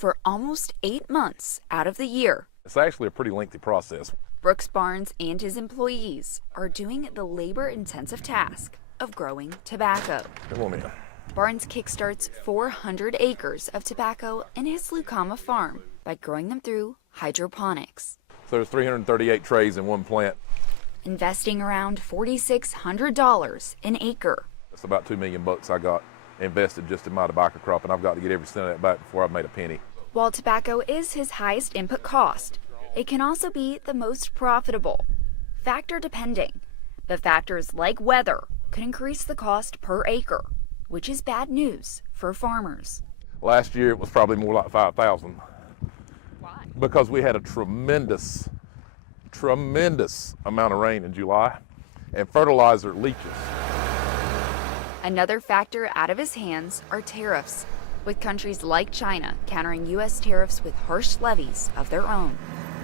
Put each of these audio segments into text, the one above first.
for almost 8 months out of the year. It's actually a pretty lengthy process. Brooks Barnes and his employees are doing the labor-intensive task of growing tobacco. Come on in. Barnes kickstarts 400 acres of tobacco in his Lucama farm by growing them through hydroponics. So there's 338 trays in one plant. Investing around $4,600 an acre. That's about $2 million I got invested just in my tobacco crop, and I've got to get every cent of that back before I've made a penny. While tobacco is his highest input cost, it can also be the most profitable, factor depending. But factors like weather could increase the cost per acre, which is bad news for farmers. Last year it was probably more like 5,000. Why? Because we had a tremendous amount of rain in July, and fertilizer leaches. Another factor out of his hands are tariffs, with countries like China countering U.S. tariffs with harsh levies of their own.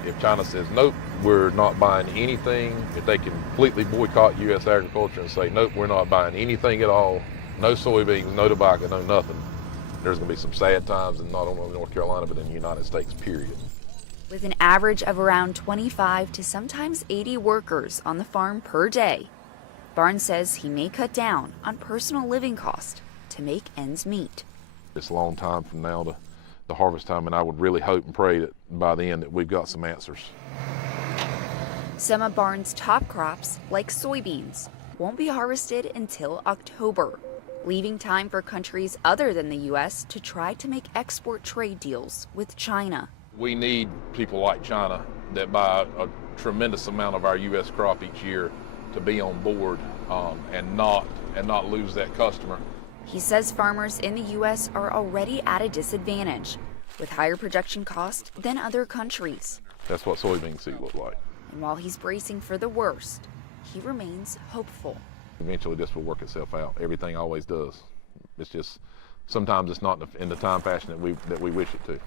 If China says, nope, we're not buying anything, if they completely boycott U.S. agriculture and say, nope, we're not buying anything at all, no soybeans, no tobacco, no nothing, there's going to be some sad times in not only North Carolina, but in the United States, period. With an average of around 25 to sometimes 80 workers on the farm per day, Barnes says he may cut down on personal living costs to make ends meet. It's a long time from now to the harvest time, and I would really hope and pray that by the end that we've got some answers. Some of Barnes' top crops, like soybeans, won't be harvested until October, leaving time for countries other than the U.S. to try to make export trade deals with China. We need people like China that buy a tremendous amount of our U.S. crop each year to be on board and not lose that customer. He says farmers in the U.S. are already at a disadvantage, with higher production costs than other countries. That's what soybean seed look like. And while he's bracing for the worst, he remains hopeful. Eventually this will work itself out. Everything always does. It's just sometimes it's not in the time fashion that we wish it to.